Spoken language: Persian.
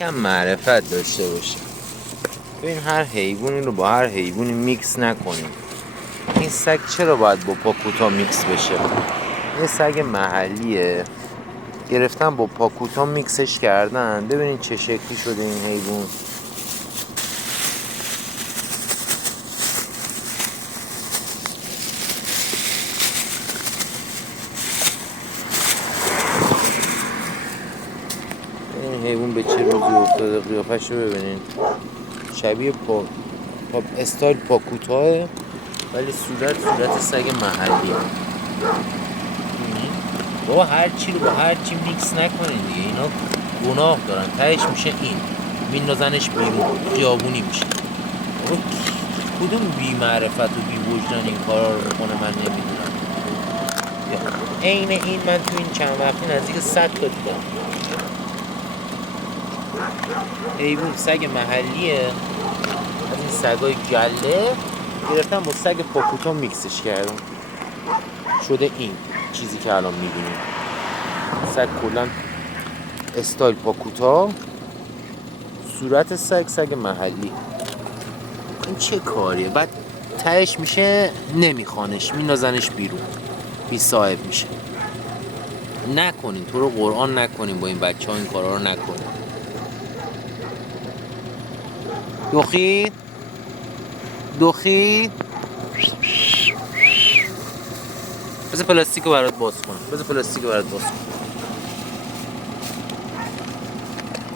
کم معرفت داشته باشه. ببین هر حیوانی رو با هر حیوانی میکس نکنیم. این سگ چرا باید با پاکوتا میکس بشه؟ یه سگ محلیه، گرفتن با پاکوتا میکسش کردن. ببینین چه شکلی شده این حیوان. این حیوان به چه روزی افتاده. قیافش رو ببینین، شبیه استایل پاکوتاه، ولی صورت سگ محلی. بابا هر چی رو با هر چی میکس نکنین دیگه. اینا گناه دارن، تهش میشه این میندازنش بیرون، خیابونی میشه. بابا کدوم بی معرفت و بی وجدان این کارا رو میکنه من نمیدونم. عین این من تو این چند وقتی نزدیک 100 تا دیدم. حیوان سگ محلیه، از این سگای گله گرفتن با سگ پاکوتا میکسش کردن، شده این چیزی که الان میبینیم. سگ کلا استایل پاکوتا، صورت سگ محلی. این چه کاریه؟ بعد تهش میشه نمیخوانش، میندازنش بیرون، بی صاحب میشه. نکنین، تو رو قرآن نکنین، با این بچه ها این کارا رو نکنین. دوخی بذار پلاستیکو برات باز کنم.